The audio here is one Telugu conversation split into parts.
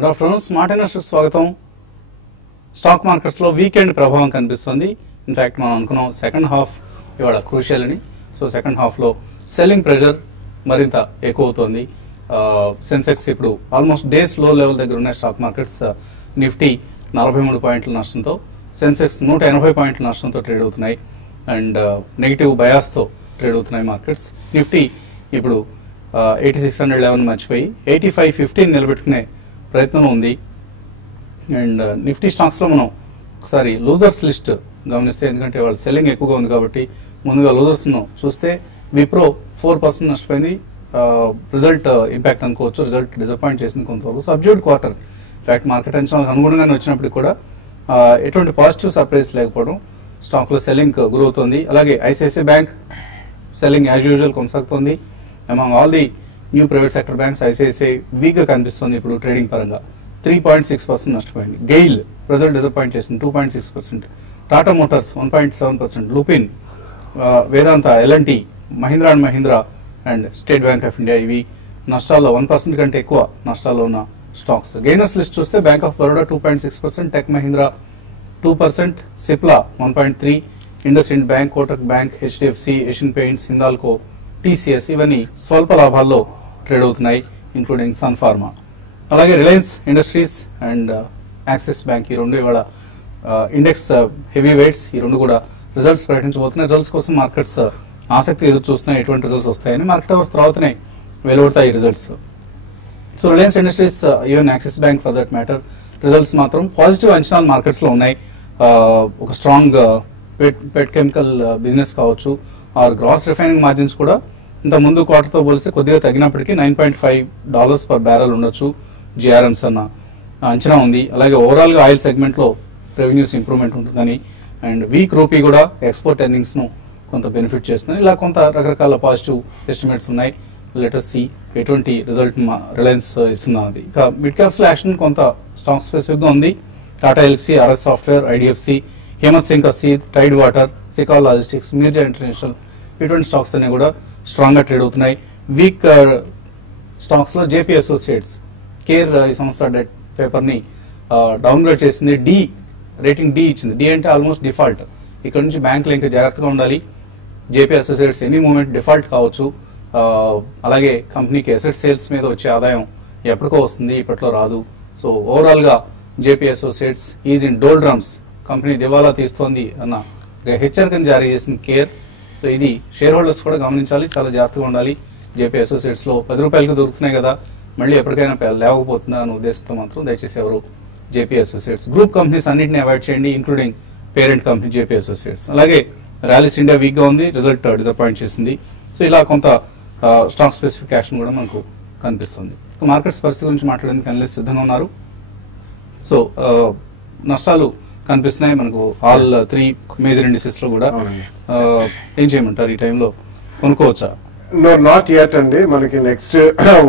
Good afternoon. స్మార్ట్ ఇన్వెస్టర్స్ స్వాగతం. స్టాక్ మార్కెట్స్ లో వీకెండ్ ప్రభావం కనిపిస్తుంది. ఇన్ఫాక్ట్ మనం అనుకున్నాం సెకండ్ హాఫ్ ఇవాళ క్రూషియల్ అని. సో సెకండ్ హాఫ్ లో సెల్లింగ్ ప్రెషర్ మరింత ఎక్కువ అవుతోంది. సెన్సెక్స్ ఇప్పుడు ఆల్మోస్ట్ డేస్ లో లెవెల్ దగ్గర ఉన్న స్టాక్ మార్కెట్స్. నిఫ్టీ 43 పాయింట్ల నష్టంతో, సెన్సెక్స్ 180 పాయింట్ల నష్టంతో ట్రేడ్ అవుతున్నాయి. అండ్ నెగిటివ్ బయాస్ తో ట్రేడ్ అవుతున్నాయి మార్కెట్స్. నిఫ్టీ ఇప్పుడు 8611 మర్చిపోయి 8515 నిలబెట్టుకునే ప్రయత్నం ఉంది. అండ్ నిఫ్టీ స్టాక్స్ లో మనం ఒకసారి లూజర్స్ లిస్ట్ గమనిస్తే, ఎందుకంటే వాళ్ళ సెల్లింగ్ ఎక్కువగా ఉంది కాబట్టి ముందుగా లూజర్స్ ను చూస్తే విప్రో 4% నష్టపోయింది. రిజల్ట్ ఇంపాక్ట్ అనుకోవచ్చు. రిజల్ట్ డిసప్పాయింట్ చేసింది కొంతవరకు. సబ్జ్యూడ్ క్వార్టర్, ఇన్ఫాక్ట్ మార్కెట్ అంచనాలకు అనుగుణంగానే వచ్చినప్పటికీ కూడా ఎటువంటి పాజిటివ్ సర్ప్రైజ్ లేకపోవడం స్టాక్ లో సెల్లింగ్ గురవుతోంది. అలాగే ICICI bank selling as usual కొనసాగుతోంది. Among all the new private sector banks ICICI weak గా కనిపిస్తుంది ఇప్పుడు ట్రేడింగ్ పరంగా. 3.6% నష్టపోయింది. గెయిల్ రిజల్ట్ డిసప్పాయింట్ చేసింది, 2.6%. Tata Motors 1.7%. Lupin, Vedanta, L and T, Mahindra and Mahindra and State Bank of India ఇవి నష్టాల్లో 1% కంటే ఎక్కువ నష్టాల్లో ఉన్న స్టాక్స్. గెయినర్స్ లిస్ట్ చూస్తే Bank of Baroda 2.6%, Tech Mahindra 2%, Cipla 1.3%, IndusInd bank, Kotak bank, HDFC, Asian Paints, Hindalco, TCS ఇవన్నీ స్వల్ప లాభాల్లో ట్రేడ్ అవుతున్నాయి, ఇంక్లూడింగ్ సన్ ఫార్మా. అలాగే Reliance Industries and Axis Bank ఈ రెండు ఇవాళ ఇండెక్స్ హెవీ వెయిట్స్ ఈ రెండు కూడా రిజల్ట్స్ ప్రకటించబోతున్నాయి. రిజల్ట్స్ కోసం మార్కెట్స్ ఆసక్తి ఎదురు చూస్తున్నాయి. ఎటువంటి రిజల్ట్స్ వస్తాయని. మార్కెట్ అవర్స్ తర్వాతనే వెలువడతాయి results. So Reliance Industries, even Axis Bank for that matter, results మాత్రం పాజిటివ్ అంచనాలు మార్కెట్స్ లో ఉన్నాయి. ఒక స్ట్రాంగ్ పెట్ కెమికల్ బిజినెస్ కావచ్చు, ఆర్ గ్రాస్ రిఫైనింగ్ మార్జిన్స్ కూడా ఇంత ముందు క్వార్టర్ తో పోలిస్తే కొద్దిగా తగ్గినప్పటికీ $9.5 పర్ బ్యారెల్ ఉండొచ్చు జిఆర్ఎంస్ అన్న అంచనా ఉంది. అలాగే ఓవరాల్ గా ఆయిల్ సెగ్మెంట్ లో రెవెన్యూస్ ఇంప్రూవ్మెంట్ ఉంటుందని, అండ్ వీక్ రూపీ కూడా ఎక్స్పోర్ట్ ఎర్నింగ్స్ ను కొంత బెనిఫిట్ చేస్తుంది. ఇలా కొంత రకరకాల పాజిటివ్ ఎస్టిమేట్స్ ఉన్నాయి. లెటర్ సి ఎటువంటి రిజల్ట్ రిలయన్స్ ఇస్తుందా అది. ఇక మిడ్ క్యాప్స్ లో యాక్షన్ కొంత స్టాక్ స్పెసిఫిక్ గా ఉంది. Tata Elxsi, RS software, IDFC, Hemant Singh Seide, Tide Water, Sical logistics, Mirza international ఇటువంటి స్టాక్స్ అన్ని కూడా స్ట్రాంగ్ గా ట్రేడ్ అవుతున్నాయి. వీక్ స్టాక్స్ లో జేపీ అసోసియేట్స్, కేర్ ఈ సంస్థ డెట్ పేపర్ ని డౌన్ గ్రేడ్ చేసింది. డి రేటింగ్ డి ఇచ్చింది. డి అంటే ఆల్మోస్ట్ డిఫాల్ట్. ఇక్కడ నుంచి బ్యాంకులు ఇంకా జాగ్రత్తగా ఉండాలి. JP Associates any moment default కావచ్చు. అలాగే కంపెనీకి అసెట్ సేల్స్ మీద వచ్చే ఆదాయం ఎప్పటికో వస్తుంది, ఇప్పట్లో రాదు. సో ఓవరాల్ గా JP Associates is in doldrums, company దివాలా తీస్తోంది అన్న హెచ్చరికను జారీ చేసింది కేర్. సో ఇది షేర్ హోల్డర్స్ కూడా గమనించాలి, చాలా జాగ్రత్తగా ఉండాలి. జేపీ అసోసియేట్స్ లో 10 రూపాయలకు దొరుకుతున్నాయి కదా, మళ్ళీ ఎప్పటికైనా లేవకపోతుందా అనే ఉద్దేశంతో మాత్రం దయచేసి ఎవరు జేపీ అసోసియేట్స్ గ్రూప్ కంపెనీస్ అన్నింటినీ అవాయిడ్ చేయండి, including parent company JP associates. అలాగే ర్యాలీస్ ఇండియా వీక్ గా ఉంది, రిజల్ట్ డిసప్పాయింట్ చేసింది. సో ఇలా కొంత స్టాక్ స్పెసిఫిక్ యాక్షన్ కూడా మనకు కనిపిస్తుంది. మార్కెట్స్ పరిస్థితి గురించి మాట్లాడేందుకు అనలిస్ట్ సిద్ధంగా ఉన్నారు. సో నష్టాలు కనిపిస్తున్నాయి మనకు ఆల్ 3 మేజర్ ఇండిసెస్ లో కూడా. ఏం చేయమంటారు ఈ టైంలో, కొనుక్కోవచ్చా? నో, నాట్ యట్ అండి. మనకి నెక్స్ట్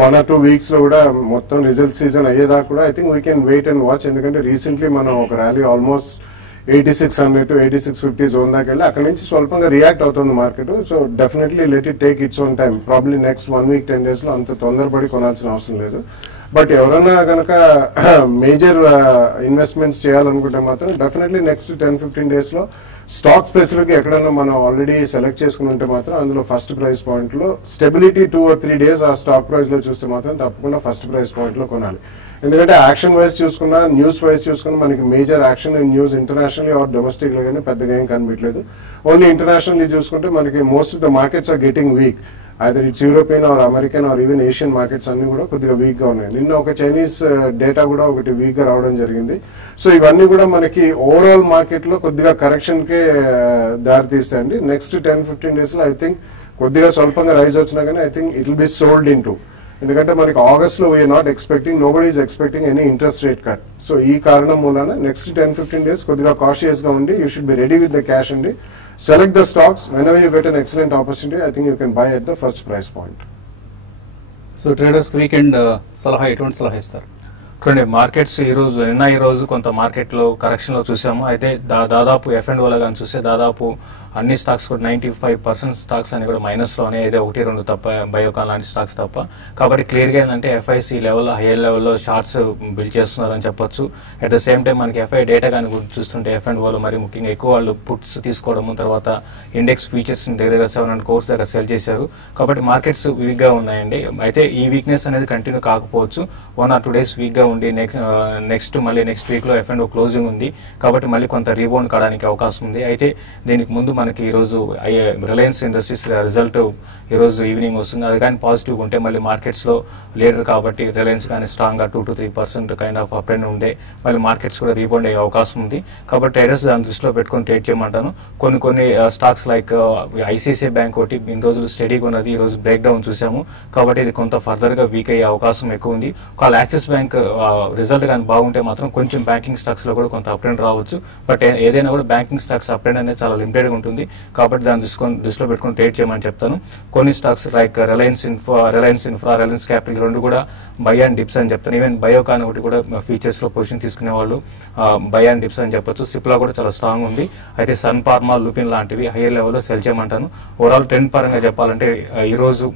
1 or 2 వీక్స్ లో కూడా మొత్తం రిజల్ట్ సీజన్ అయ్యేదాకా కూడా I think we can wait and watch. ఎందుకంటే రీసెంట్లీ మనం ఒక ర్యాలీ ఆల్మోస్ట్ 8600 to 8650 జోన్ దాకా వెళ్ళి అక్కడ నుంచి స్వల్పంగా రియాక్ట్ అవుతుంది market. So definitely let it take its own time. Probably next 1 week 10 days లో అంత తొందరపడి కొనాల్సిన అవసరం లేదు. బట్ ఎవరైనా కనుక మేజర్ ఇన్వెస్ట్మెంట్స్ చేయాలనుకుంటే మాత్రం డెఫినెట్లీ నెక్స్ట్ 10-15 days లో స్టాక్ స్పెసిఫిక్ ఎక్కడైనా మనం ఆల్రెడీ సెలెక్ట్ చేసుకుని ఉంటే మాత్రం అందులో ఫస్ట్ ప్రైస్ పాయింట్ లో స్టెబిలిటీ 2 or 3 days ఆ స్టాక్ ప్రైస్ లో చూస్తే మాత్రం తప్పకుండా ఫస్ట్ ప్రైస్ పాయింట్ లో కొనాలి. ఎందుకంటే యాక్షన్ వైజ్ చూసుకున్నా, న్యూస్ వైజ్ చూసుకున్నా మనకి major action news internationally or domestic లో కానీ పెద్దగా ఏం కనిపించలేదు. ఓన్లీ ఇంటర్నేషనల్లీ చూసుకుంటే మనకి most of the markets are getting weak. Either it's European or American or even Asian markets అన్ని కూడా కొద్దిగా వీక్ గా ఉన్నాయి. నిన్న ఒక చైనీస్ డేటా కూడా ఒకటి వీక్ గా రావడం జరిగింది. సో ఇవన్నీ కూడా మనకి ఓవరాల్ మార్కెట్ లో కొద్దిగా కరెక్షన్ కే దారితీస్తాయండి. నెక్స్ట్ 10-15 days లో ఐ థింక్ కొద్దిగా స్వల్పంగా రైజ్ వచ్చినా కానీ I think it will be sold into. ఎందుకంటే మనకి ఆగస్ట్ లో we're not expecting, nobody is expecting any interest rate cut. So ఈ కారణం మూలన నెక్స్ట్ 10-15 days కొద్దిగా కాషియస్ గా ఉండి you should be ready with the cash అండి. Select the stocks whenever you get an excellent opportunity. I think you can buy at the first price point. So traders weekend సలహా ఎటువంటి సలహా ఇస్తారు? చూడండి, మార్కెట్స్ ఈ రోజు కొంత మార్కెట్ లో కరెక్షన్ లో చూసాము. అయితే దాదాపు F&O కానీ చూస్తే దాదాపు అన్ని స్టాక్స్ కూడా 95% స్టాక్స్ అని కూడా మైనస్ లోనే, ఏదో 1-2 తప్ప, బయోకాన్ లాంటి స్టాక్స్ తప్ప. కాబట్టి క్లియర్ గా ఏంటంటే ఎఫ్ఐసి లెవెల్లో హైయర్ లెవెల్లో షార్ట్స్ బిల్డ్ చేస్తున్నారని చెప్పొచ్చు. అట్ ద సేమ్ టైం మనకి ఎఫ్ఐ డేటా కానీ చూస్తుంటే F&Oలో మరి ముఖ్యంగా ఎక్కువ వాళ్ళు పుట్స్ తీసుకోవడము, తర్వాత ఇండెక్స్ ఫ్యూచర్స్ దగ్గర 700 crores దగ్గర సెల్ చేశారు. కాబట్టి మార్కెట్స్ వీక్ గా ఉన్నాయండి. అయితే ఈ వీక్నెస్ అనేది కంటిన్యూ కాకపోవచ్చు. 1 or 2 days వీక్ గా ఉండి నెక్స్ట్ వీక్ లో F&O క్లోజింగ్ ఉంది. కాబట్టి మళ్ళీ కొంత రీబౌండ్ కావడానికి అవకాశం ఉంది. అయితే దీనికి ముందు మనకి ఈ రోజు రిలయన్స్ ఇండస్ట్రీస్ రిజల్ట్ ఈ రోజు ఈవినింగ్ వస్తుంది. అది కానీ పాజిటివ్ ఉంటే మళ్ళీ మార్కెట్స్ లో లీడర్ కాబట్టి రిలయన్స్ కానీ స్ట్రాంగ్ గా 2-3% కైండ్ ఆఫ్ అప్ అండ్ ఉండే మళ్ళీ మార్కెట్స్ కూడా రీబౌండ్ అయ్యే అవకాశం ఉంది. కాబట్టి ట్రేడర్స్ దాని దృష్టిలో పెట్టుకుని ట్రేడ్ చేయమంటాను. కొన్ని స్టాక్స్ లైక్ ఐసిఐసిఐ బ్యాంక్ ఒకటి ఇన్ని రోజులు స్టడీగా ఉన్నది, ఈ రోజు బ్రేక్ డౌన్ చూసాము. కాబట్టి ఇది కొంత ఫర్దర్ గా వీక్ అయ్యే అవకాశం ఎక్కువ ఉంది. ఒకవేళ యాక్సిస్ బ్యాంక్ రిజల్ట్ కానీ బాగుంటే మాత్రం కొంచెం బ్యాంకింగ్ స్టాక్స్ లో కూడా కొంత అప్ అండ్ రావచ్చు. బట్ ఏదైనా కూడా బ్యాంకింగ్ స్టాక్స్ అప్ అండ్ అనేది చాలా లిమిటెడ్ గా ఉంటుంది. కాబట్టి దాన్ని దృష్టిలో పెట్టుకుని ట్రేడ్ చేయమని చెప్తాను. కొన్ని stocks like Reliance infra, Reliance capital రెండు కూడా బై అండ్ డిప్స్ అని చెప్తాను. ఈవెన్ బయోకాన్ ఒకటి కూడా ఫీచర్స్ లో పొజిషన్ తీసుకునే వాళ్ళు బై అండ్ డిప్స్ అని చెప్పొచ్చు. సిప్లా కూడా చాలా స్ట్రాంగ్ ఉంది. అయితే సన్ ఫార్మా, లుపిన్ లాంటివి హైయర్ లెవెల్లో సెల్ చేయమంటాను. ఓవరాల్ ట్రెండ్ పరంగా చెప్పాలంటే ఈ రోజు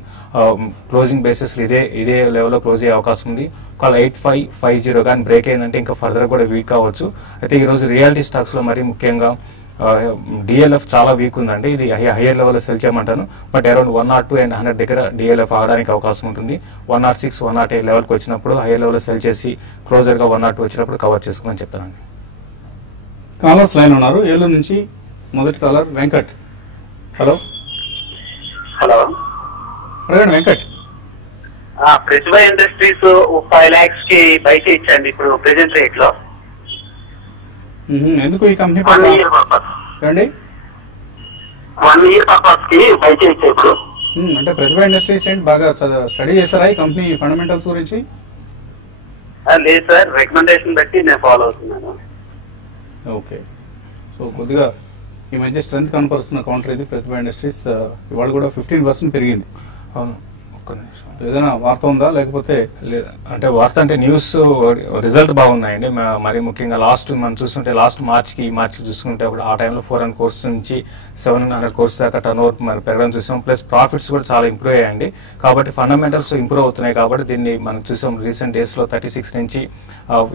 క్లోజింగ్ బేసిస్ ఇదే లెవెల్లో క్లోజ్ అయ్యే అవకాశం ఉంది. ఒకవేళ 8550 కానీ బ్రేక్ అయిందంటే ఇంకా ఫర్దర్ కూడా వీక్ కావచ్చు. అయితే ఈ రోజు రియాలిటీ స్టాక్స్ లో మరి ముఖ్యంగా డిఎల్ఎఫ్ చాలా వీక్ ఉందండి. ఇది హైయర్ లెవెల్లో సెల్ చేయమంటాను. బట్ అరౌండ్ 102 and 100 దగ్గర డిఎల్ఎఫ్ ఆగడానికి అవకాశం ఉంటుంది. 106, 108 లెవెల్కి వచ్చినప్పుడు హైయర్ లెవెల్లో సెల్ చేసి క్లోజర్ గా 102 వచ్చినప్పుడు కవర్ చేసుకోమని చెప్తానండి. కాలర్స్ లైన్ ఉన్నారు. ఏలూరు నుంచి మొదటి కాలర్ వెంకట్. హలో హలో, అడగండి వెంకట్. ప్రతిభ ఇండస్ట్రీస్ 5 lakhs కి బయట ఇచ్చండి ఇప్పుడు ప్రెసెంట్ రేట్ లో. ఎందుకు ఈ కంపెనీ 1 year purpose. రండి 1 year purpose కి బయట ఇచ్చే ఇప్పుడు. అంటే ప్రతిభ ఇండస్ట్రీస్ ఏంటి, బాగా స్టడీ చేస్తారా ఈ కంపెనీ ఫండమెంటల్స్ గురించి? లేదు సార్, రికమెండేషన్ బట్టి నేను ఫాలో అవుతున్నాను. ఓకే, సో కొద్దిగా ఈ మధ్య స్ట్రెంత్ కనపరుస్తున్న కౌంటర్ ఇది ప్రతిభ ఇండస్ట్రీస్. ఇవాళ కూడా 15% పెరిగింది. అవును, ఒక్క నిమిషం. ఏదైనా వార్త ఉందా లేకపోతే? లేదా అంటే వార్త అంటే న్యూస్ రిజల్ట్ బాగున్నాయండి. మరి ముఖ్యంగా మనం చూస్తుంటే లాస్ట్ మార్చ్కి చూసుకుంటే ఆ టైంలో 400 crores నుంచి 700 crores దాకా టర్న్ ఓవర్ మరి పెరగడం చూసాం. ప్లస్ ప్రాఫిట్స్ కూడా చాలా ఇంప్రూవ్ అయ్యాయండి. కాబట్టి ఫండమెంటల్స్ ఇంప్రూవ్ అవుతున్నాయి. కాబట్టి దీన్ని మనం చూసాం రీసెంట్ డేస్ లో 36 నుంచి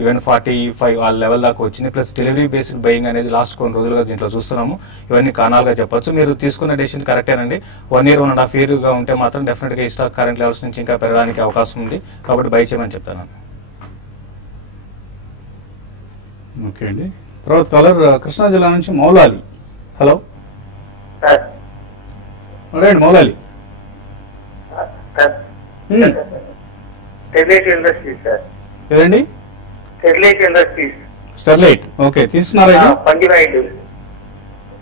ఈవెన్ 45 ఆ లెవెల్ దాకా వచ్చింది. ప్లస్ డెలివరీ బేస్డ్ బయింగ్ అనేది లాస్ట్ కొన్ని రోజులుగా దీంట్లో చూస్తున్నాము. ఇవన్నీ కారణాలుగా చెప్పొచ్చు. మీరు తీసుకున్న డెసిషన్ కరెక్టేనండి. 1 year 1.5 year గా ఉంటే మాత్రం డెఫినెట్ గా ఈ స్టాక్ కరెంట్ లెవెల్స్ నుంచి ఇంకా పెరగడానికి అవకాశం ఉంది. కాబట్టి బై చేయమని చెప్తాను. ఓకే అండి. తర్వాత కాలర్ కృష్ణా జిల్లా నుంచి మౌలాలి. హలో అడగండి మౌలాలి. Sterlite industries sir. ఏదండి? స్టెర్లైట్ ఇండస్ట్రీస్. స్టెర్లైట్. ఓకే, తీసుకున్నారా ఇది? పంజిలాయిడ్.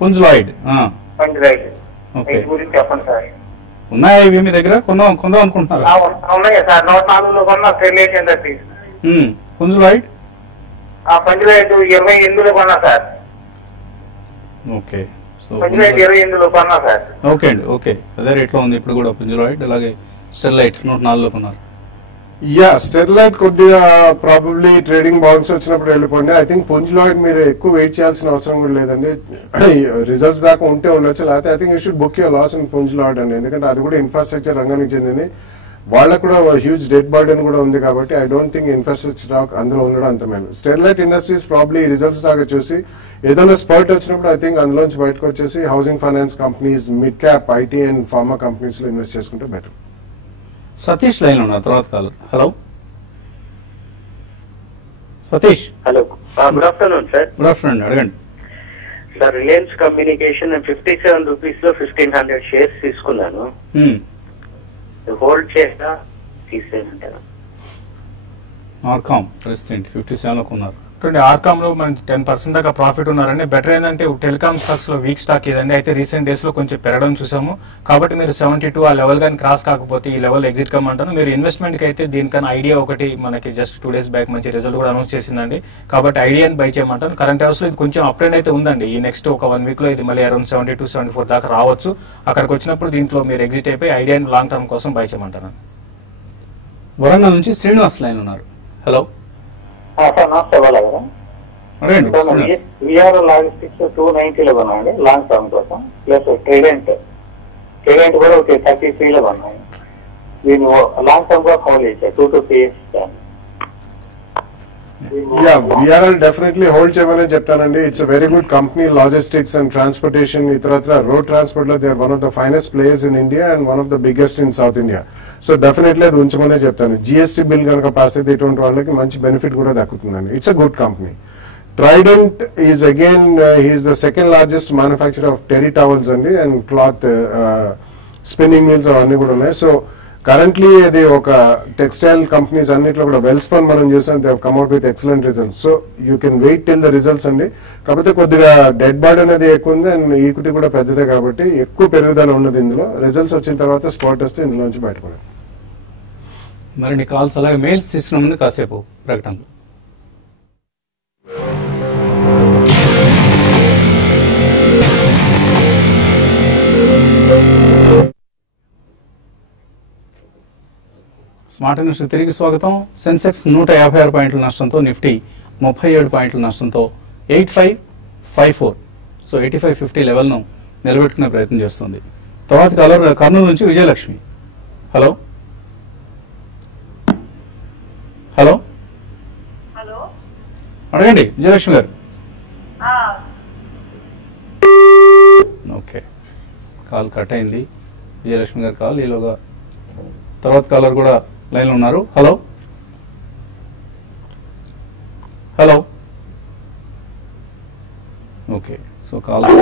పుంజలాయిడ్. పంజిలాయిడ్ ఓకే, గురించి చెప్పండి సార్. ఉన్నాయా ఇవి మీ దగ్గర? కొందాం అనుకుంటున్నారా? ఉన్నాయా సార్? 104లో కొన్నా స్టెర్లైట్ ఇండస్ట్రీస్. పుంజలాయిడ్. పంజిలాయిడ్ 28లో కొన్నా సార్. ఓకే, సో పంజిలాయిడ్ 28లో కొన్నా సార్. ఓకే అండి. ఓకే, అదే రేట్లో ఉంది ఇప్పుడు కూడా పుంజలాయిడ్. అలాగే స్టెర్లైట్ 104లో కొన్నారు. యా, స్టెర్లైట్ కొద్దిగా ప్రాబబ్లీ ట్రేడింగ్ బౌన్స్ వచ్చినప్పుడు వెళ్ళిపోండి. ఐ థింక్ పుంజ్లాయిడ్ మీరు ఎక్కువ వెయిట్ చేయాల్సిన అవసరం కూడా లేదండి. రిజల్ట్స్ దాకా ఉంటే ఉండొచ్చు, లేకపోతే I think you should book your loss in Punj Lloyd అండి. ఎందుకంటే అది కూడా ఇన్ఫ్రాస్ట్రక్చర్ రంగానికి చెందింది. వాళ్ళకు కూడా హ్యూజ్ డెట్ బర్డెన్ కూడా ఉంది. కాబట్టి I don't think infrastructure stock అందులో ఉండడం అంత మేలు. స్టెర్లైట్ ఇండస్ట్రీస్ ప్రాబ్లీ రిజల్ట్స్ దాకా చూసి ఏదైనా స్పర్ట్ వచ్చినప్పుడు ఐ థింక్ అందులోంచి బయటకు వచ్చేసి housing finance companies, mid cap IT and pharma companies లో ఇన్వెస్ట్ చేసుకుంటే బెటర్. సతీష్ లైన్ ఉన్నారు. తర్వాత caller. Hello Satish. Hello, good afternoon sir. Good afternoon, అడగండి సార్. రిలయన్స్ కమ్యూనికేషన్ 57 రూపీస్ లో 1500 షేర్స్ తీసుకున్నాను. హోల్డ్ చేస్తా తీసేయమంటారా? ఆర్కామ్ ప్రెసిడెంట్ 57లో కొన్నారు. ఆర్కామ్ లో మనకి 10% దాకా ప్రాఫిట్ ఉన్నారండి. బెటర్ ఏంటంటే టెలికామ్ స్టాక్స్ లో వీక్ స్టాక్ ఏదండి. అయితే రీసెంట్ డేస్ లో కొంచెం పెరగడం చూసాము. కాబట్టి మీరు 72 ఆ లెవెల్ కానీ క్రాస్ కాకపోతే ఈ లెవెల్ ఎగ్జిట్ కమ్మంటాను. మీరు ఇన్వెస్ట్మెంట్ కి అయితే దీనికన్నా ఐడియా ఒకటి మనకి జస్ట్ 2 days బ్యాక్ మంచి రిజల్ట్ కూడా అనౌన్స్ చేసిందండి. కాబట్టి ఐడియాని బై చేయమంటాను. కరెంట్ అవర్స్ లో ఇది కొంచెం అప్ ట్రెండ్ అయితే ఉందండి. ఈ నెక్స్ట్ ఒక 1 week లో ఇది మళ్ళీ అరౌండ్ 72, 74 దాకా రావచ్చు. అక్కడికి వచ్చినప్పుడు దీంట్లో మీరు ఎగ్జిట్ అయిపోయి ఐడియాని లాంగ్ టర్మ్ కోసం బై చేయమంటాను. వరంగల్ నుంచి శ్రీనివాస్ లైన్ ఉన్నారు. హలో అడగండి శ్రీనివాస్. విఆర్ లాజిస్టిక్స్ 290 లో కొన్నాయండి లాంగ్ టర్మ్ కోసం. ప్లస్ ట్రైడెంట్ కూడా ఒక 33 లో కొన్నాయి. దీన్ని లాంగ్ టర్మ్ గా హోల్డ్ చేశారు 250 ఇస్తాను. VRL డెఫినెట్లీ హోల్డ్ చేయమని చెప్తానండి. It's a very good company. Logistics and transportation ఇతరత్ర రోడ్ ట్రాన్స్పోర్ట్ లో they are one of the finest players in India and one of the biggest in South India. So definitely అది ఉంచమనే చెప్తాను. జిఎస్టీ బిల్ కనుక పాస్ అయితే ఇటువంటి వాళ్ళకి మంచి బెనిఫిట్ కూడా దక్కుతుందండి. It's a good company. Trident is again, he is the second largest manufacturer of terry towels and cloth spinning mills అవన్నీ కూడా ఉన్నాయి. సో కరెంట్లీ అది ఒక టెక్స్టైల్ కంపెనీస్ అన్నిట్లో కూడా వెల్ స్పన్ మనం చూసాం. They have come out with excellent results. So you can wait till the results అండి. కాకపోతే కొద్దిగా డెడ్ బార్డ్ అనేది ఎక్కువ ఉంది అండ్ ఈక్విటీ కూడా పెద్దదే కాబట్టి ఎక్కువ పెరుగుదల ఉన్నది ఇందులో. రిజల్ట్స్ వచ్చిన తర్వాత స్పాట్ వస్తే ఇందులోంచి బయటపడాలి. మరిన్ని కాల్స్ అలాగే మెయిల్స్ తీసుకున్న ముందు కాసేపు ప్రకటనలు. స్మార్ట్ న్యూస్ తిరిగి స్వాగతం. సెన్సెక్స్ 156 పాయింట్ల నష్టంతో, నిఫ్టీ 37 పాయింట్ల నష్టంతో 8554, సో 8550 లెవెల్ను నిలబెట్టుకునే ప్రయత్నం చేస్తుంది. తర్వాత కాలర్ కర్నూలు నుంచి విజయలక్ష్మి. హలో హలో హలో, అడగండి విజయలక్ష్మి గారు. ఓకే, కాల్ కట్ అయింది విజయలక్ష్మి గారు కాల్. ఈలోగా తర్వాత కాలర్ కూడా లైన్లో ఉన్నారు. Hello hello. Okay, so calls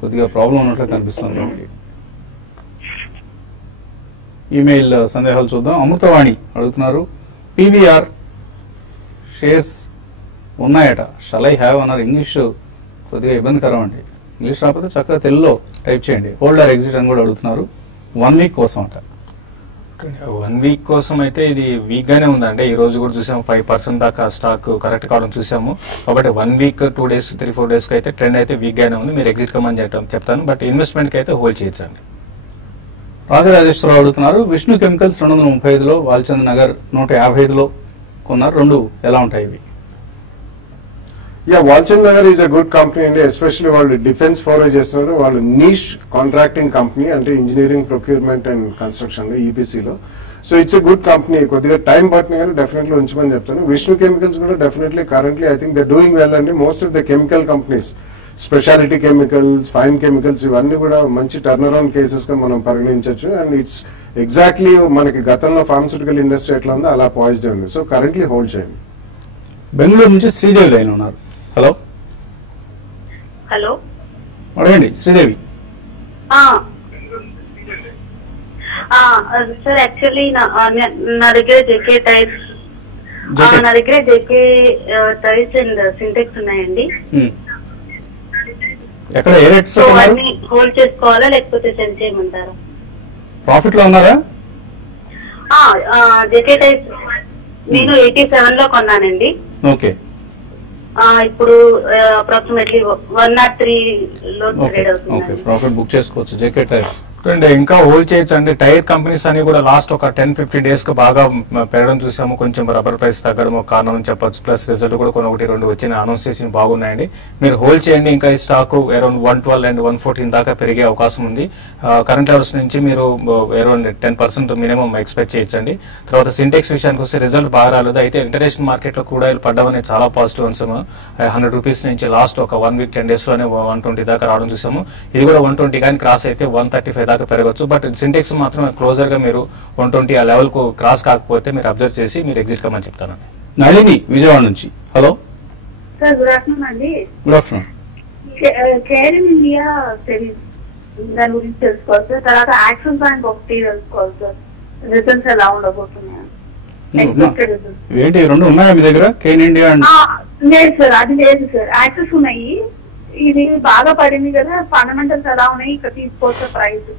కొద్దిగా ప్రాబ్లం ఉన్నట్లు కనిపిస్తుంది. ఓకే, ఈమెయిల్ సందేహాలు చూద్దాం. అమృతవాణి అడుగుతున్నారు, పీవీఆర్ షేర్స్ ఉన్నాయట, షల్ ఐ హ్యావ్ అన్నారు. ఇంగ్లీష్ కొద్దిగా ఇబ్బందికరం అండి. ఇంగ్లీష్ రాకపోతే చక్కగా తెలుగులో టైప్ చేయండి. హోల్డర్ ఎగ్జిట్ అని కూడా అడుగుతున్నారు. 1 వీక్ కోసం అట. 1 వీక్ కోసం అయితే ఇది వీక్ గానే ఉందంటే ఈ రోజు కూడా చూసాము 5% దాకా స్టాక్ కరెక్ట్ కావడం చూసాము. కాబట్టి 1 వీక్ 2 డేస్ 3-4 డేస్ కి అయితే ట్రెండ్ అయితే వీక్ గానే ఉంది. మీరు ఎగ్జిట్ కమని చెప్తాను, బట్ ఇన్వెస్ట్మెంట్ కి అయితే హోల్డ్ చేయొచ్చండి. రాజరాజేశ్వరరావు అడుగుతున్నారు, విష్ణు కెమికల్స్ 235లో, వాల్చంద్ నగర్ 155లో కొన్నారు. రెండు ఎలా ఉంటాయి ఇవి? Walchand Nagar is a good company అండి. ఎస్పెషల్లీ వాళ్ళు డిఫెన్స్ ఫాలో చేస్తున్నారు. వాళ్ళు నీష్ కాంట్రాక్టింగ్ కంపెనీ, అంటే ఇంజనీరింగ్, ప్రొక్యూర్మెంట్ అండ్ కన్స్ట్రక్షన్ లో, ఈపీసీలో. So it's a good company. కొద్దిగా టైం పట్టిన కానీ డెఫినెట్లీ ఉంచమని చెప్తాను. విష్ణు కెమికల్స్ కూడా definitely currently I think they doing well అండి. Most of the chemical companies, speciality chemicals, fine chemicals, ఇవన్నీ కూడా మంచి టర్న్ అరౌండ్ కేసెస్ గా మనం పరిగణించవచ్చు. అండ్ ఇట్స్ ఎగ్జాక్ట్లీ మనకి గతంలో ఫార్మస్యూటికల్ ఇండస్ట్రీ ఎట్లా ఉందో అలా పాజిటివ్ ఉంది. సో కరెంట్లీ హోల్డ్ చేయండి. బెంగళూరు నుంచి శ్రీదేవి లైన్ ఉన్నారు. హలో హలో, అడగండి శ్రీదేవి. సార్ యాక్చువల్లీ నా దగ్గర జేకే టైర్స్ అండ్ సింటెక్స్ ఉన్నాయండి. ఎక్కడ ఏ రేట్స్ సో అన్ని హోల్డ్ చేసుకోవాలా లేకపోతే సెల్ చేయమంటారా? ప్రాఫిట్ లో ఉన్నారా? జేకే టైర్స్ నేను 87 లో కొన్నానండి. ఓకే, ఇప్పుడు అప్రాక్సిమేట్లీ 103 లో ట్రేడ్ ఓకే, అవుతుంది. ప్రాఫిట్ బుక్ చేసుకోవచ్చు జేకే టైర్స్. ఇంకా హోల్డ్ చేయొచ్చు అండి. టైర్ కంపెనీస్ అని కూడా లాస్ట్ ఒక 10-15 డేస్ కు బాగా పెరగడం చూసాము. కొంచెం రబ్బర్ ప్రైస్ తగ్గడం ఒక కారణం అని చెప్పొచ్చు. ప్లస్ రిజల్ట్ కూడా కొన్ని 1-2 వచ్చిన అనౌన్స్ చేసి బాగున్నాయండి. మీరు హోల్డ్ చేయండి. ఇంకా ఈ స్టాక్ అరౌండ్ 112 అండ్ 114 దాకా పెరిగే అవకాశం ఉంది. కరెంట్ లెవెల్స్ నుంచి మీరు అరౌండ్ 10% మినిమం ఎక్స్పెక్ట్ చేయొచ్చండి. తర్వాత సింటెక్స్ విషయానికి వస్తే రిజల్ట్ బాగా రాలేదు. అయితే ఇంటర్నేషనల్ మార్కెట్ లో కూడా పడ్డం అనేది చాలా పాజిటివ్ అంశం. 100 రూపీస్ నుంచి లాస్ట్ ఒక 1 వీక్ 10 డేస్ లోనే 120 దాకా రావడం చూసాము. ఇది కూడా 120 కానీ క్రాస్ అయితే 135 దాకా పెరగచ్చు. బట్ సింటెక్స్ మాత్రం క్లోజర్ గా మీరు 120 ఆ లెవెల్ కు క్రాస్ కాకపోతే మీరు అబ్జర్వ్ చేసి మీరు ఎగ్జిట్ కమని చెప్తానండి. నళిని విజయవాడ నుంచి. హలో సార్, గుడ్ ఆఫ్టర్నూన్ అండి. Good afternoon. Care in India దాని గురించి తెలుసుకోవాలి సార్. తర్వాత యాక్సిస్ బ్యాంక్ ఒకటి తెలుసుకోవాలి సార్. రిజల్ట్స్ ఎలా ఉండబోతున్నాయి? ఏంటి రెండు ఉన్నాయా మీ దగ్గర? కేన్ ఇండియా అండ్ లేదు సార్, అది లేదు సార్. యాక్సెస్ ఉన్నాయి. ఇది బాగా పడింది కదా, ఫండమెంటల్స్ ఎలా ఉన్నాయి, ఇక్కడ తీసుకోవచ్చు ప్రైస్?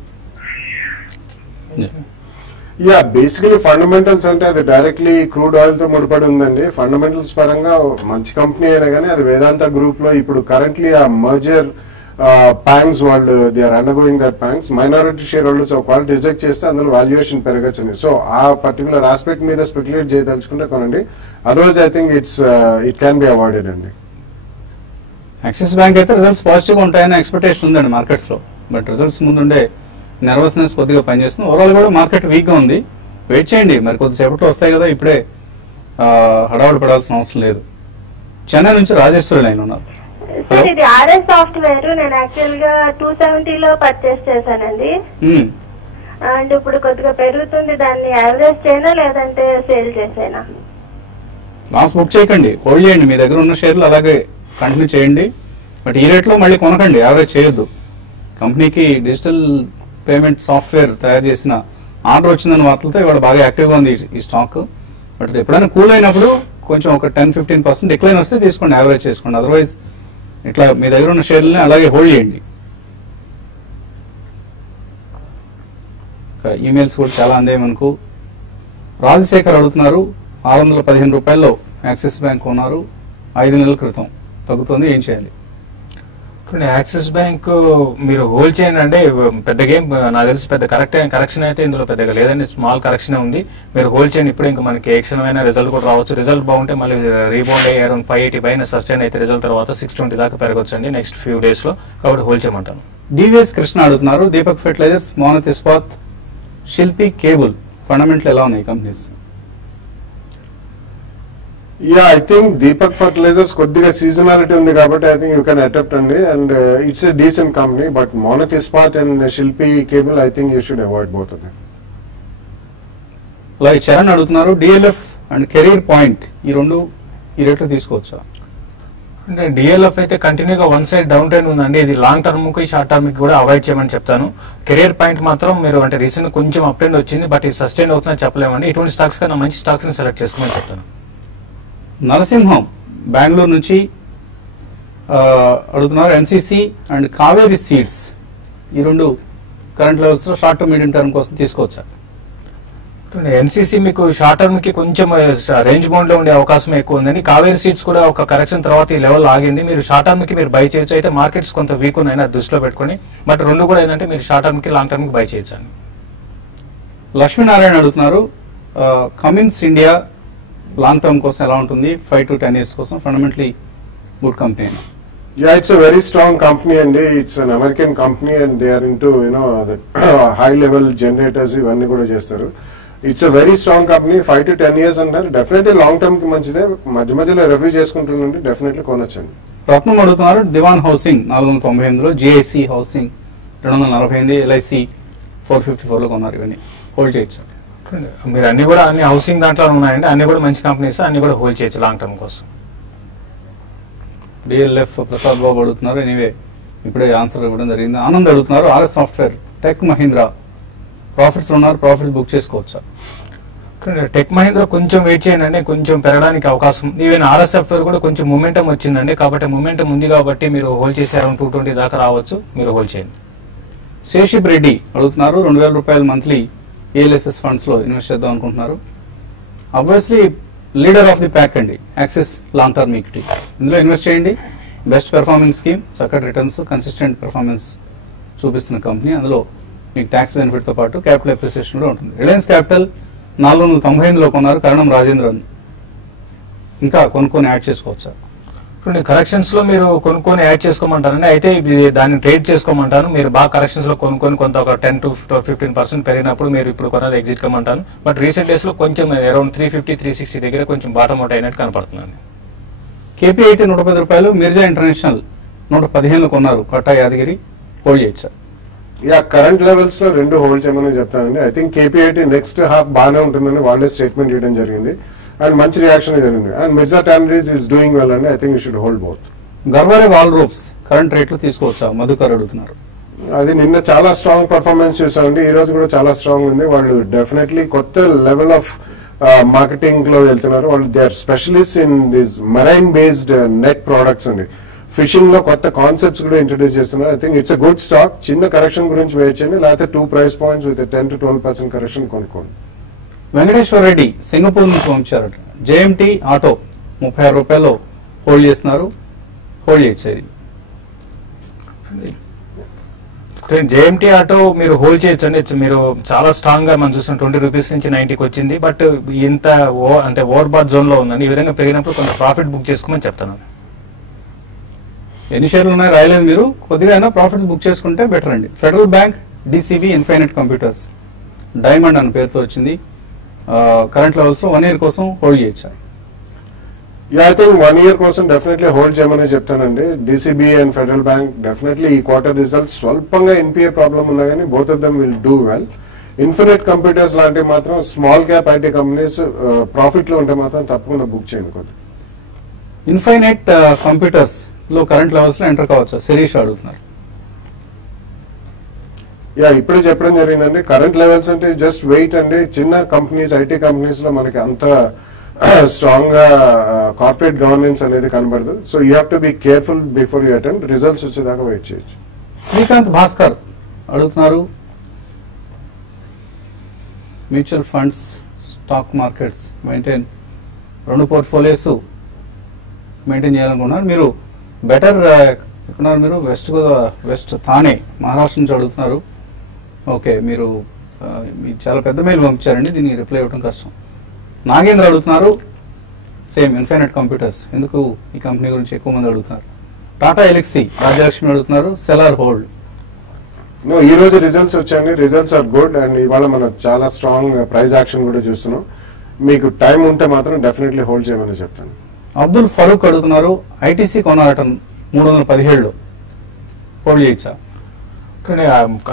బేసికలీ ఫండమెంటల్స్ అంటే అది డైరెక్ట్లీ క్రూడ్ ఆయిల్ తో ముడిపడి ఉందండి. ఫండమెంటల్స్ పరంగా మంచి కంపెనీ అయినా కానీ అది వేదాంత గ్రూప్ లో ఇప్పుడు కరెంట్లీ ఆ మర్జర్ ప్యాంక్స్ వాళ్ళు they are undergoing that pangs. Minority share holders ఒకవేళ రిజెక్ట్ చేస్తే అందులో వాల్యుయేషన్ పెరగచ్చండి. సో ఆ పర్టికులర్ ఆస్పెక్ట్ మీద స్పెక్యులేట్ చేయదలుచుకుంటే కొనండి. Otherwise I think it can be avoided అండి. యాక్సిస్ బ్యాంక్ అయితే రిజల్ట్స్ పాజిటివ్గా ఉంటాయని ఎక్స్పెక్టేషన్ ఉందండి మార్కెట్స్లో. బట్ రిజల్ట్స్ ముందుండే నర్వస్నెస్ కొద్దిగా పనిచేస్తుంది. ఓవరాల్ కూడా మార్కెట్ వీక్గా ఉంది. వెయిట్ చేయండి, మరి కొద్దిసేపట్లో వస్తాయి కదా, ఇప్పుడే హడావుడి పడాల్సిన అవసరం లేదు. చెన్నై నుంచి రాజేశ్వరి లైన్ ఉన్నారు. సార్ ఇది ఆర్ఎస్ సాఫ్ట్వేర్ నేను యాక్చువల్ గా 270లో పర్చేస్ చేశానండి. అండ్ ఇప్పుడు కొద్దిగా పెరుగుతుంది, దాన్ని యావరేజ్ చేయనా లేదంటే సేల్ చేసేనా? లాస్ బుక్ చేయకండి, హోల్డ్ చేయండి. మీ దగ్గర ఉన్న షేర్లు అలాగే కంటిన్యూ చేయండి. బట్ ఈ రేట్లో మళ్ళీ కొనకండి, యావరేజ్ చేయొద్దు. కంపెనీకి డిజిటల్ పేమెంట్ సాఫ్ట్వేర్ తయారు చేసిన ఆర్డర్ వచ్చిందని వార్తలతో ఇవాళ బాగా యాక్టివ్గా ఉంది ఈ స్టాక్. బట్ ఎప్పుడైనా కూల్ అయినప్పుడు కొంచెం ఒక 10-15% డిక్లైన్ వస్తే తీసుకోండి, యావరేజ్ చేసుకోండి. అదర్వైజ్ ఇట్లా మీ దగ్గర ఉన్న షేర్లని అలాగే హోల్డ్ చేయండి. ఈమెయిల్స్ కూడా చాలా అందే మనకు. రాజశేఖర్ అడుగుతున్నారు, 615 రూపాయల్లో యాక్సిస్ బ్యాంక్ ఉన్నారు, 5 నెలల క్రితం తగ్గుతుంది, ఏం చేయాలి? యాక్సిస్ బ్యాంక్ మీరు హోల్డ్ చేయండి అంటే పెద్దగా ఏం నాకు తెలిసి పెద్ద కరెక్షన్ అయితే ఇందులో పెద్దగా లేదండి, స్మాల్ కరెక్షన్ ఉంది. మీరు హోల్డ్ చేయండి. ఇప్పుడు ఇంకా మనకి ఏ క్షణమైన రిజల్ట్ కూడా రావచ్చు. రిజల్ట్ బాగుంటే మళ్ళీ రీబౌండ్ అయ్యి అరౌండ్ 580 పైన సస్టైన్ అయితే రిజల్ట్ తర్వాత 620 దాకా పెరగొచ్చు అండి నెక్స్ట్ ఫ్యూ డేస్ లో. కాబట్టి హోల్డ్ చేయమంటాను. డివిఎస్ కృష్ణ అడుగుతున్నారు, దీపక్ ఫెర్టిలైజర్స్, మోనత్ ఇస్పాత్, శిల్పి కేబుల్ ఫండమెంటల్ ఎలా ఉన్నాయి companies? I think Deepak fertilisers కొద్దిగా సీజనాలిటీ ఉంది కాబట్టి I think you can adapt అండి. And it's a decent company. But Monnet Ispat and Shilpi cable I think you should avoid both of them. అలాగే చరణ్ అడుగుతున్నారు, డిఎల్ఎఫ్ అండ్ కెరీర్ పాయింట్ ఈ రెండు ఈ రేట్లో తీసుకోవచ్చా? అంటే డిఎల్ఎఫ్ అయితే కంటిన్యూగా వన్ సైడ్ డౌన్ ట్రెండ్ ఉందండి. ఇది లాంగ్ టర్మ్ కి షార్ట్ టర్మ్ కి కూడా అవాయిడ్ చేయమని చెప్తాను. కెరియర్ పాయింట్ మాత్రం మీరు అంటే రీసెంట్ కొంచెం అప్ ట్రెండ్ వచ్చింది, బట్ ఇది సస్టైన్ అవుతుందని చెప్పలేమండి. ఇటువంటి స్టాక్స్ కన్నా మంచి స్టాక్స్ ని సెలెక్ట్ చేసుకోమని చెప్తాను. నరసింహం బెంగళూరు నుంచి అడుగుతున్నారు, ఎన్సీసీ అండ్ కావేరీ సీడ్స్ ఈ రెండు కరెంట్ లెవెల్స్ లో షార్ట్ టు మీడియం టర్మ్ కోసం తీసుకోవచ్చా? ఎన్సీసీ మీకు షార్ట్ టర్మ్ కి కొంచెం రేంజ్ బౌండ్ లో ఉండే అవకాశం ఎక్కువ ఉందండి. కావేరీ సీడ్స్ కూడా ఒక కరెక్షన్ తర్వాత ఈ లెవెల్ ఆగింది. మీరు షార్ట్ టర్మ్ కి మీరు బై చేయొచ్చు. అయితే మార్కెట్స్ కొంత వీక్ ఉన్నాయని దృష్టిలో పెట్టుకుని, బట్ రెండు కూడా ఏంటంటే మీరు షార్ట్ టర్మ్ కి లాంగ్ టర్మ్ కి బై చేయొచ్చు అండి. లక్ష్మీనారాయణ అడుగుతున్నారు, కమిన్స్ ఇండియా లాంగ్ టర్మ్ కోసం ఎలా ఉంటుంది? 5 to 10 years కోసం fundamentally good company. It's a very strong company and it's an American company and they are into the high level generators ఇవన్నీ కూడా చేస్తారు. It's a very strong company. 5 to 10 years అంటారు, డెఫినెట్లీ లాంగ్ టర్మ్ కి మంచిదే. మధ్య మధ్యలో రివ్యూ చేసుకుంటుండండి, డెఫినెట్లీ కొనొచ్చండి. రత్నం అడుగుతున్నారు, దివాన్ హౌసింగ్ 498లో, జిఐసి హౌసింగ్ 248, ఎల్ఐసి 454లో కొన్నారు. ఇవన్నీ హోల్డ్ చేయొచ్చు. మీరు అన్ని కూడా అన్ని హౌసింగ్ దాంట్లో ఉన్నాయండి, అన్ని కూడా మంచి కంపెనీస్, అన్ని కూడా హోల్డ్ చేయొచ్చు లాంగ్ టర్మ్ కోసం. డిఎల్ఎఫ్ ప్రసాద్ బాబు అడుగుతున్నారు, ఎనీవే ఇప్పుడే ఆన్సర్ ఇవ్వడం జరిగింది. ఆనంద్ అడుగుతున్నారు, RS software, tech Mahindra profits ఉన్నారు, ప్రాఫిట్స్ బుక్ చేసుకోవచ్చా? టెక్ మహీంద్రా కొంచెం వెయిట్ చేయండి, కొంచెం పెరగడానికి అవకాశం. ఈవెన్ ఆర్ఎస్ సాఫ్ట్వేర్ కూడా కొంచెం మూమెంటం వచ్చిందండి, కాబట్టి మూమెంటం ఉంది కాబట్టి మీరు హోల్డ్ చేసి అరౌండ్ 220 దాకా రావచ్చు, మీరు హోల్డ్ చేయండి. శేషిప్ రెడ్డి అడుగుతున్నారు, 2000 రూపాయలు మంత్లీ ఏఎల్ఎస్ఎస్ ఫండ్స్ లో ఇన్వెస్ట్ చేద్దాం అనుకుంటున్నారు. Obviously leader of the pack అండి యాక్సిస్ లాంగ్ టర్మ్ ఈక్విటీ. ఇందులో ఇన్వెస్ట్ చేయండి. బెస్ట్ పెర్ఫార్మింగ్ స్కీమ్, చక్కటి రిటర్న్స్, కన్సిస్టెంట్ పెర్ఫార్మెన్స్ చూపిస్తున్న కంపెనీ. అందులో మీకు ట్యాక్స్ బెనిఫిట్ తో పాటు క్యాపిటల్ అప్రిసియేషన్ కూడా ఉంటుంది. రిలయన్స్ క్యాపిటల్ 498లో కొన్నారు, కరణం రాజేంద్రన్. ఇంకా కొనుక్కొని యాడ్ చేసుకోవచ్చా? కరెక్షన్స్ లో మీరు కొనుక్కొని యాడ్ చేసుకోమంటారండి. అయితే దాన్ని ట్రేడ్ చేసుకోమంటాను. మీరు బాగా కరెక్షన్స్ లో కొనుక్కొని కొంత ఒక 10 to 15% పెరిగినప్పుడు మీరు ఇప్పుడు కొన్నది ఎగ్జిట్ కమ్మంటాను. బట్ రీసెంట్ డేస్ లో కొంచెం అరౌండ్ 350-360 దగ్గర కొంచెం బాటమ్ అవుట్ అయినట్టు కనపడుతుందండి. కేపీఐటీ 110 రూపాయలు, మిర్జా ఇంటర్నేషనల్ 115లో కొన్నారు, కట్టా యాదగిరి, హోల్డ్ చేయొచ్చా? కరెంట్ లెవెల్స్ లో రెండు హోల్డ్ చేయమని చెప్తానండి. I think KPIT next half బాగానే ఉంటుందని వాళ్ళే స్టేట్మెంట్ ఇవ్వడం జరిగింది అండ్ మంచి రియాక్షన్ జరిగింది. And Mirza tanneries is doing well అండి. I think you should hold both. Garware wall ropes current రేట్లు తీసుకోవచ్చా? మధుకర్ అడుగుతున్నారు. అది నిన్న చాలా స్ట్రాంగ్ పర్ఫార్మెన్స్ చూసామండి, ఈ రోజు కూడా చాలా స్ట్రాంగ్ ఉంది. వాళ్ళు డెఫినెట్లీ కొత్త లెవెల్ ఆఫ్ మార్కెటింగ్ లో వెళ్తున్నారు. వాళ్ళు they are specialist in this marine based net products అండి. ఫిషింగ్ లో కొత్త కాన్సెప్ట్స్ కూడా ఇంట్రొడ్యూస్ చేస్తున్నారు. I think it's a good stock. చిన్న కరెక్షన్ గురించి వెయిట్ చేయండి, లేకపోతే 2 price points with 10 to 12% correction కొనుక్కోండి. వెంకటేశ్వర రెడ్డి సింగపూర్ నుంచి పంపించారట. జేఎంటీ ఆటో 36 రూపాయల్లో హోల్డ్ చేస్తున్నారు, హోల్డ్ చేయొచ్చు. జేఎంటీ ఆటో మీరు హోల్డ్ చేయొచ్చు అండి. మీరు చాలా స్ట్రాంగ్ గా మనం చూసిన 20 రూపీస్ నుంచి 90కి వచ్చింది. బట్ ఇంత అంటే ఓవర్ బాట్ జోన్ లో ఉందండి. ఈ విధంగా పెరిగినప్పుడు కొంత ప్రాఫిట్ బుక్ చేసుకోమని చెప్తాను. ఎన్ని షేర్లు ఉన్నాయో రాయలేదు మీరు, కొద్దిగా అయినా ప్రాఫిట్స్ బుక్ చేసుకుంటే బెటర్ అండి. Federal bank, DCB, infinite computers, diamond అనే పేరుతో వచ్చింది. కరెంట్ లెవెల్స్ లో 1 year కోసం హోల్డ్ చేయొచ్చా? ఐ థింక్ 1 year కోసం డెఫినెట్లీ హోల్డ్ చేయమని చెప్తానండి. DCB and federal bank definitely ఈ క్వార్టర్ రిజల్ట్స్ స్వల్పంగా ఎన్పిఏ ప్రాబ్లం ఉన్నా కానీ both of them will do well. Infinite computers లాంటివి మాత్రం small cap IT companies profit లో ఉంటే మాత్రం తప్పకుండా బుక్ చేయండి. కొద్ది ఇన్ఫైనైట్ కంప్యూటర్స్ లో కరెంట్ లెవెల్స్ లో ఎంటర్ కావచ్చా? శిరీష్ అడుగుతున్నారు. ఇప్పుడే చెప్పడం జరిగిందండి. కరెంట్ లెవెల్స్ అంటే జస్ట్ వెయిట్ అండి. చిన్న కంపెనీస్, ఐటీ కంపెనీస్ లో మనకి అంత స్ట్రాంగ్ గా కార్పొరేట్ గవర్నెన్స్ అనేది కనబడదు. So you have to be careful before you attend. Results వచ్చేదాకా వెయిట్ చేయొచ్చు. శ్రీకాంత్ భాస్కర్ అడుగుతున్నారు, mutual funds, stock markets maintain 2 portfolios maintain చేయాలనుకున్నారు. మీరు బెటర్ ఎక్కడున్నారు? మీరు వెస్ట్ థానే, మహారాష్ట్ర నుంచి అడుగుతున్నారు. ఓకే, మీరు చాలా పెద్ద మెయిల్ పంపించారండి, దీనికి రిప్లై ఇవ్వడం కష్టం. నాగేంద్ర అడుగుతున్నారు, సేమ్ ఇన్ఫైనైట్ కంప్యూటర్స్, ఎందుకు ఈ కంపెనీ గురించి ఎక్కువ మంది అడుగుతున్నారు. టాటా ఎలక్సీ, రాజలక్ష్మి అడుగుతున్నారు, సెలర్ హోల్డ్. ఈ రోజు రిజల్ట్స్ వచ్చాయండి. రిజల్ట్స్ ఆర్ గుడ్ అండ్ ఇవాళ మనం చాలా స్ట్రాంగ్ ప్రైస్ యాక్షన్ కూడా చూస్తున్నాం. మీకు టైం ఉంటే మాత్రం డెఫినెట్లీ హోల్డ్ చేయమని చెప్తాను. అబ్దుల్ ఫరూక్ అడుగుతున్నారు, ఐటీసీ కొనారట 317 హోల్డ్ చేయొచ్చా?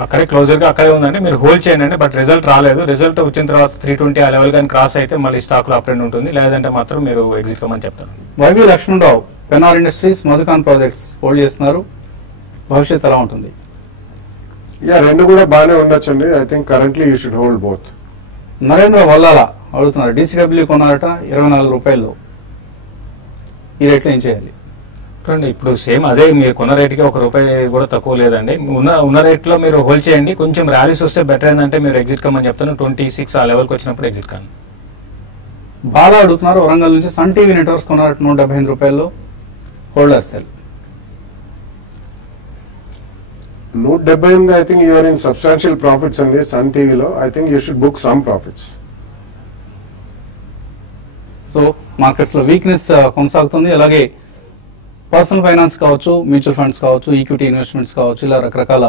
అక్కడే క్లోజర్ గా అక్కడే ఉందండి, మీరు హోల్డ్ చేయండి. బట్ రిజల్ట్ రాలేదు. రిజల్ట్ వచ్చిన తర్వాత 320 ఆ లెవెల్ కానీ క్రాస్ అయితే మళ్ళీ స్టాక్ లో అప్ ట్రెండ్ ఉంటుంది, లేదంటే మాత్రం మీరు ఎగ్జిట్ కమని చెప్తాను. YV Lakshmanarao, Penar industries, Madhucon projects hold చేస్తున్నారు. భవిష్యత్ ఎలా ఉంటుంది? రెండు కూడా బాగానే ఉండొచ్చండి. I think currently you should hold both. Narendra Vallala అడుగుతున్నారు, డీసీడబ్ల్యూ కొన్నారట 24 రూపాయలు, ఈ రేట్లో ఏం చేయాలి? ఇప్పుడు సేమ్ అదే మీరు కొన్న రేటుకి ₹1 కూడా తక్కువ లేదండి. ఉన్న రేట్ లో మీరు హోల్డ్ చేయండి. కొంచెం ర్యాలీస్ వస్తే బెటర్ ఏంటంటే మీరు ఎగ్జిట్ కమ్మని చెప్తాను. 26 ఆ లెవెల్కి వచ్చినప్పుడు ఎగ్జిట్ కాను. బాగా అడుగుతున్నారు, వరంగల్ నుంచి సన్ టీవీ నెట్వర్క్స్ కొన్నారట 175 రూపాయల్లో, holder sell. 178 I think you're in substantial profits అండి సన్ టీవీలో. I think you should book some profits. So markets లో వీక్నెస్ కొనసాగుతుంది. అలాగే పర్సనల్ ఫైనాన్స్ కావచ్చు, మ్యూచువల్ ఫండ్స్ కావచ్చు, ఈక్విటీ ఇన్వెస్ట్మెంట్స్ కావచ్చు, ఇలా రకరకాల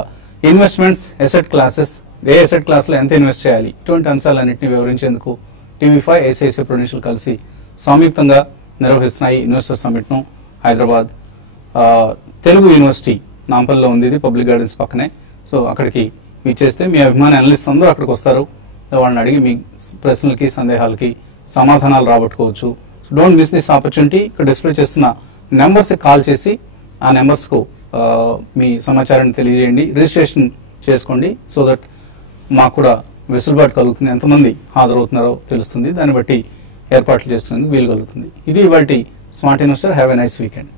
ఇన్వెస్ట్మెంట్స్, ఎసెట్ క్లాసెస్, ఏ ఎసెట్ క్లాస్ లో ఎంత ఇన్వెస్ట్ చేయాలి, ఇటువంటి అంశాలన్నింటినీ వివరించేందుకు TV5, ఐసిఐసిఐ ప్రొడెన్షియల్ కలిసి సంయుక్తంగా నిర్వహిస్తున్నాయి ఇన్వెస్టర్ సమ్మిట్ ను. హైదరాబాద్ తెలుగు యూనివర్సిటీ నాంపల్లిలో ఉంది, ఇది పబ్లిక్ గార్డెన్స్ పక్కనే. సో అక్కడికి విచ్చేస్తే మీ అభిమాన అనలిస్ట్ అందరూ అక్కడికి వస్తారు. వాళ్ళని అడిగి మీ ప్రశ్నలకి, సందేహాలకి సమాధానాలు రాబట్టుకోవచ్చు. Don't miss this opportunity. ఇక్కడ డిస్ప్లే చేస్తున్న నెంబర్స్ కాల్ చేసి ఆ నెంబర్స్ కు మీ సమాచారాన్ని తెలియజేయండి, రిజిస్ట్రేషన్ చేసుకోండి. సో దట్ మాకు కూడా వెసులుబాటు కలుగుతుంది, ఎంతమంది హాజరవుతున్నారో తెలుస్తుంది, దాన్ని బట్టి ఏర్పాట్లు చేస్తున్నందుకు వీలు కలుగుతుంది. ఇది ఇవాల్టి smart investor. Have a nice weekend.